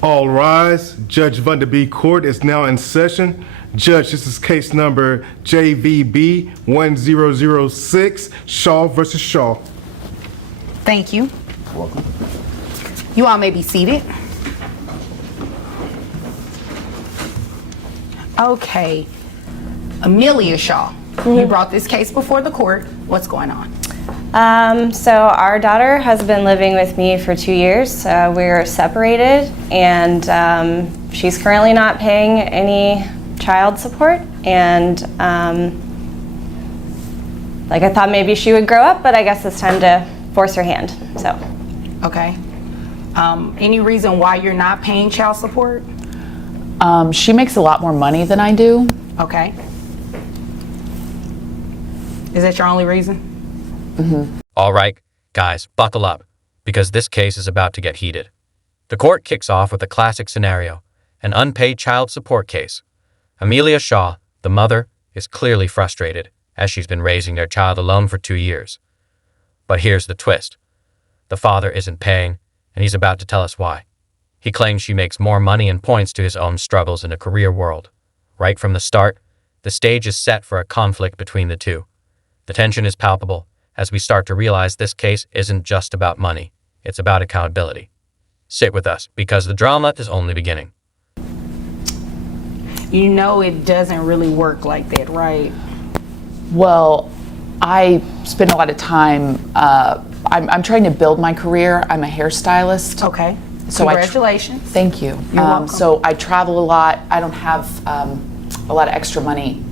All rise. Judge Vanderbeek Court is now in session. Judge, this is case number JVB 1006, Shaw versus Shaw. Thank you. Welcome. You all may be seated. Okay. Amelia Shaw, you brought this case before the court. What's going on? So our daughter has been living with me for 2 years. We're separated, and she's currently not paying any child support. And I thought maybe she would grow up, but I guess it's time to force her hand. So. Okay. Any reason why you're not paying child support? She makes a lot more money than I do. Okay. Is that your only reason? All right, guys, buckle up, because this case is about to get heated. The court kicks off with a classic scenario, an unpaid child support case. Amelia Shaw, the mother, is clearly frustrated, as she's been raising their child alone for 2 years. But here's the twist. The father isn't paying, and he's about to tell us why. He claims she makes more money and points to his own struggles in the career world. Right from the start, the stage is set for a conflict between the two. The tension is palpable, as we start to realize this case isn't just about money, it's about accountability. Sit with us, because the drama is only beginning. You know it doesn't really work like that, right? Well, I spend a lot of time, I'm trying to build my career. I'm a hairstylist. Okay. So Congratulations. Thank you. You're welcome. So I travel a lot. I don't have a lot of extra money.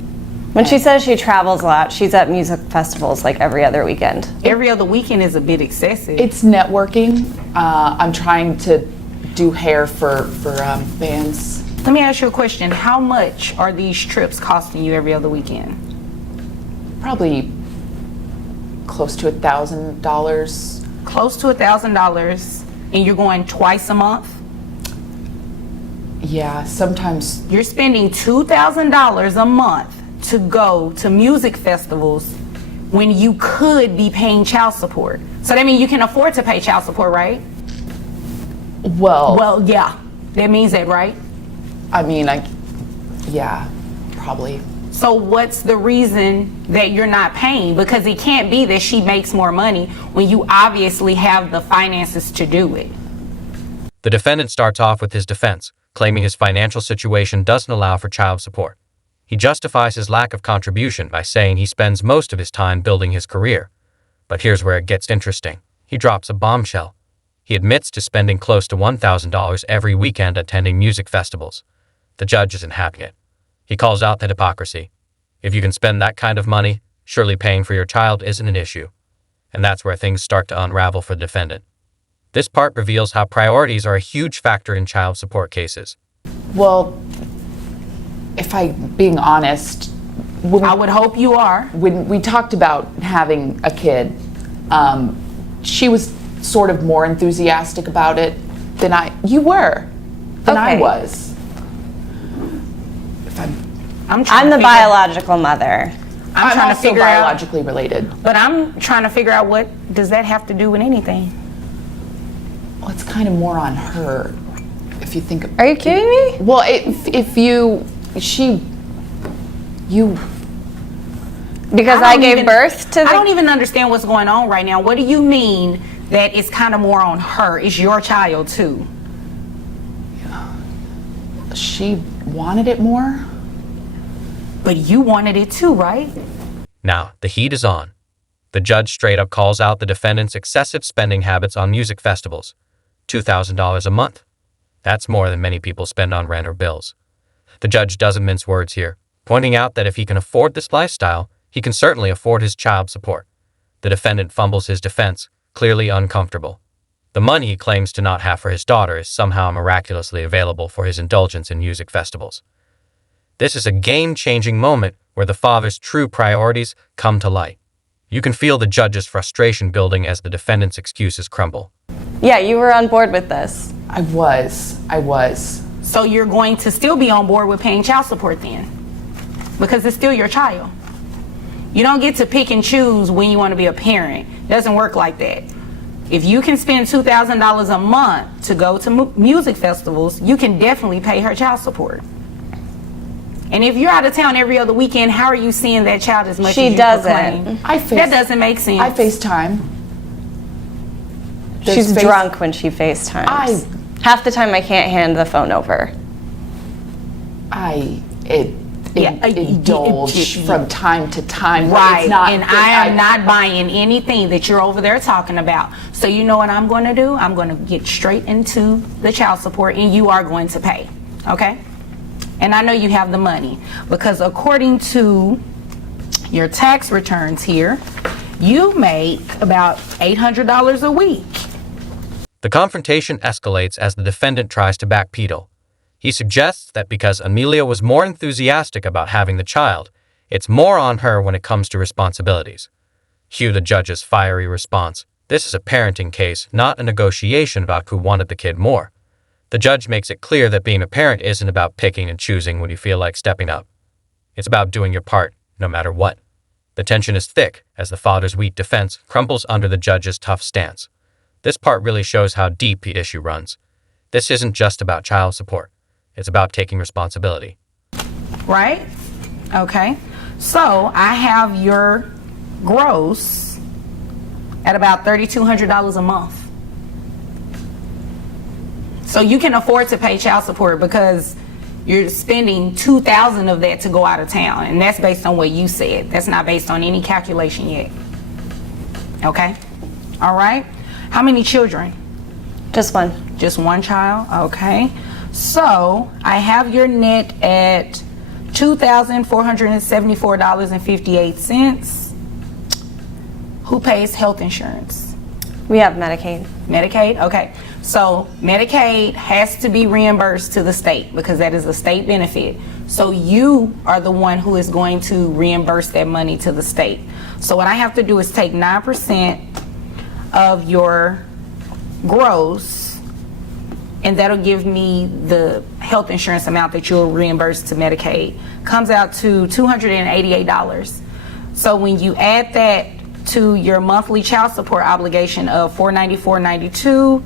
When she says she travels a lot, she's at music festivals like every other weekend. Every other weekend is a bit excessive. It's networking. I'm trying to do hair for bands. Let me ask you a question. How much are these trips costing you every other weekend? Probably close to $1,000. Close to $1,000, and you're going twice a month? Yeah, sometimes. You're spending $2,000 a month to go to music festivals when you could be paying child support. So that means you can afford to pay child support, right? Well, Yeah. That means that, right? I mean, yeah, probably. So what's the reason that you're not paying? Because it can't be that she makes more money when you obviously have the finances to do it. The defendant starts off with his defense, claiming his financial situation doesn't allow for child support. He justifies his lack of contribution by saying he spends most of his time building his career. But here's where it gets interesting. He drops a bombshell. He admits to spending close to $1,000 every weekend attending music festivals. The judge isn't having it. He calls out that hypocrisy. If you can spend that kind of money, surely paying for your child isn't an issue. And that's where things start to unravel for the defendant. This part reveals how priorities are a huge factor in child support cases. Well, if I'm being honest, I would hope you are. when we talked about having a kid, she was sort of more enthusiastic about it than I Okay. was. I'm I'm the biological mother. I'm trying to also figure out. biologically related. But I'm trying to figure out, what does that have to do with anything? Well, it's kind of more on her, if you think. Are you kidding me? Well, if you Because I gave birth to I don't the... even understand what's going on right now. What do you mean that it's kind of more on her? It's your child too. she wanted it more. But you wanted it too, right? Now, the heat is on. The judge straight up calls out the defendant's excessive spending habits on music festivals. $2,000 a month. That's more than many people spend on rent or bills. The judge doesn't mince words here, pointing out that if he can afford this lifestyle, he can certainly afford his child support. The defendant fumbles his defense, clearly uncomfortable. The money he claims to not have for his daughter is somehow miraculously available for his indulgence in music festivals. This is a game-changing moment where the father's true priorities come to light. You can feel the judge's frustration building as the defendant's excuses crumble. Yeah, you were on board with this. I was. So you're going to still be on board with paying child support then? Because it's still your child. You don't get to pick and choose when you want to be a parent. It doesn't work like that. If you can spend $2,000 a month to go to music festivals, you can definitely pay her child support. And if you're out of town every other weekend, how are you seeing that child as much She as you doesn't. proclaim? That That doesn't make sense. I FaceTime. She's Face- drunk when she FaceTimes. Half the time I can't hand the phone over. Indulge from time to time. but Right, it's not and that I am not buying anything that you're over there talking about. So you know what I'm going to do? I'm going to get straight into the child support, and you are going to pay, okay? And I know you have the money, because according to your tax returns here, you make about $800 a week. The confrontation escalates as the defendant tries to backpedal. He suggests that because Amelia was more enthusiastic about having the child, it's more on her when it comes to responsibilities. Cue the judge's fiery response. This is a parenting case, not a negotiation about who wanted the kid more. The judge makes it clear that being a parent isn't about picking and choosing when you feel like stepping up. It's about doing your part, no matter what. The tension is thick as the father's weak defense crumbles under the judge's tough stance. This part really shows how deep the issue runs. This isn't just about child support. It's about taking responsibility. Right? Okay. So I have your gross at about $3,200 a month. So you can afford to pay child support because you're spending $2,000 of that to go out of town, and that's based on what you said. That's not based on any calculation yet. Okay? All right. How many children? Just one. Just one child? Okay. So I have your net at $2,474.58. Who pays health insurance? We have Medicaid. Medicaid? Okay. So Medicaid has to be reimbursed to the state because that is a state benefit. So you are the one who is going to reimburse that money to the state. So what I have to do is take 9% of your gross, and that'll give me the health insurance amount that you'll reimburse to Medicaid. Comes out to $288. So when you add that to your monthly child support obligation of $494.92,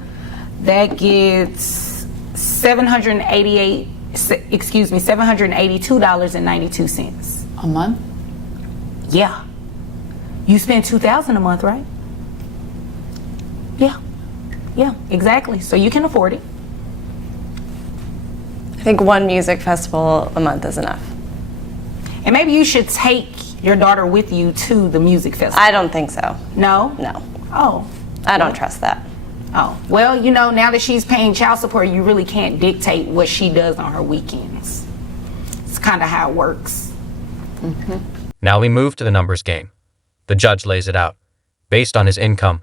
that gets $782.92. A month? Yeah. You spend $2,000 a month, right? Yeah, exactly. So you can afford it. I think one music festival a month is enough. And maybe you should take your daughter with you to the music festival. I don't think so. No? No. Oh. I don't trust that. Oh. Well, you know, now that she's paying child support, you really can't dictate what she does on her weekends. It's kind of how it works. Now we move to the numbers game. The judge lays it out. Based on his income,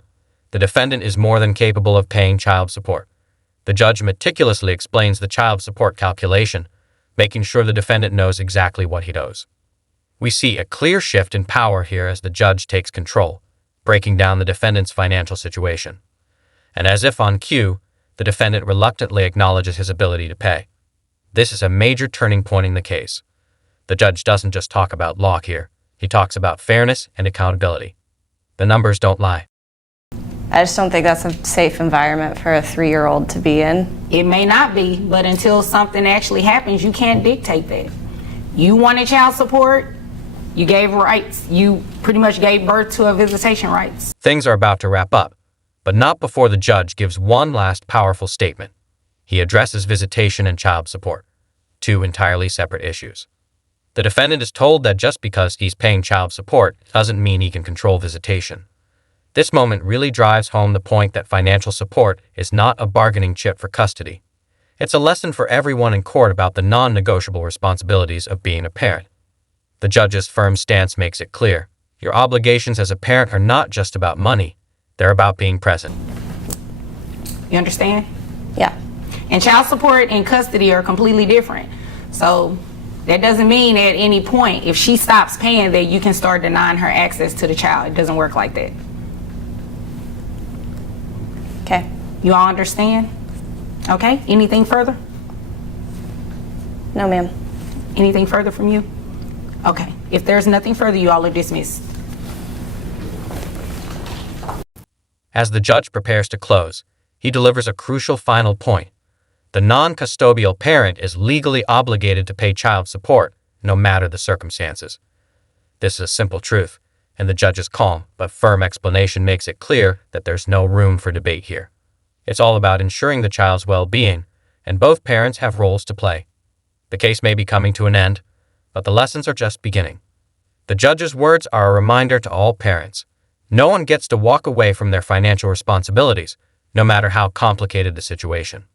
the defendant is more than capable of paying child support. The judge meticulously explains the child support calculation, making sure the defendant knows exactly what he owes. We see a clear shift in power here as the judge takes control, breaking down the defendant's financial situation. And as if on cue, the defendant reluctantly acknowledges his ability to pay. This is a major turning point in the case. The judge doesn't just talk about law here, he talks about fairness and accountability. The numbers don't lie. I just don't think that's a safe environment for a 3-year-old to be in. It may not be, but until something actually happens, you can't dictate that. You wanted child support, you gave rights. You pretty much gave birth to a visitation rights. Things are about to wrap up, but not before the judge gives one last powerful statement. He addresses visitation and child support, two entirely separate issues. The defendant is told that just because he's paying child support doesn't mean he can control visitation. This moment really drives home the point that financial support is not a bargaining chip for custody. It's a lesson for everyone in court about the non-negotiable responsibilities of being a parent. The judge's firm stance makes it clear. Your obligations as a parent are not just about money. They're about being present. You understand? Yeah. And child support and custody are completely different. So that doesn't mean at any point, if she stops paying, that you can start denying her access to the child. It doesn't work like that. Okay. You all understand? Okay, anything further? No, ma'am. Anything further from you? Okay, if there's nothing further, you all are dismissed. As the judge prepares to close, he delivers a crucial final point. The non-custodial parent is legally obligated to pay child support, no matter the circumstances. This is a simple truth, and the judge's calm but firm explanation makes it clear that there's no room for debate here. It's all about ensuring the child's well-being, and both parents have roles to play. The case may be coming to an end, but the lessons are just beginning. The judge's words are a reminder to all parents. No one gets to walk away from their financial responsibilities, no matter how complicated the situation.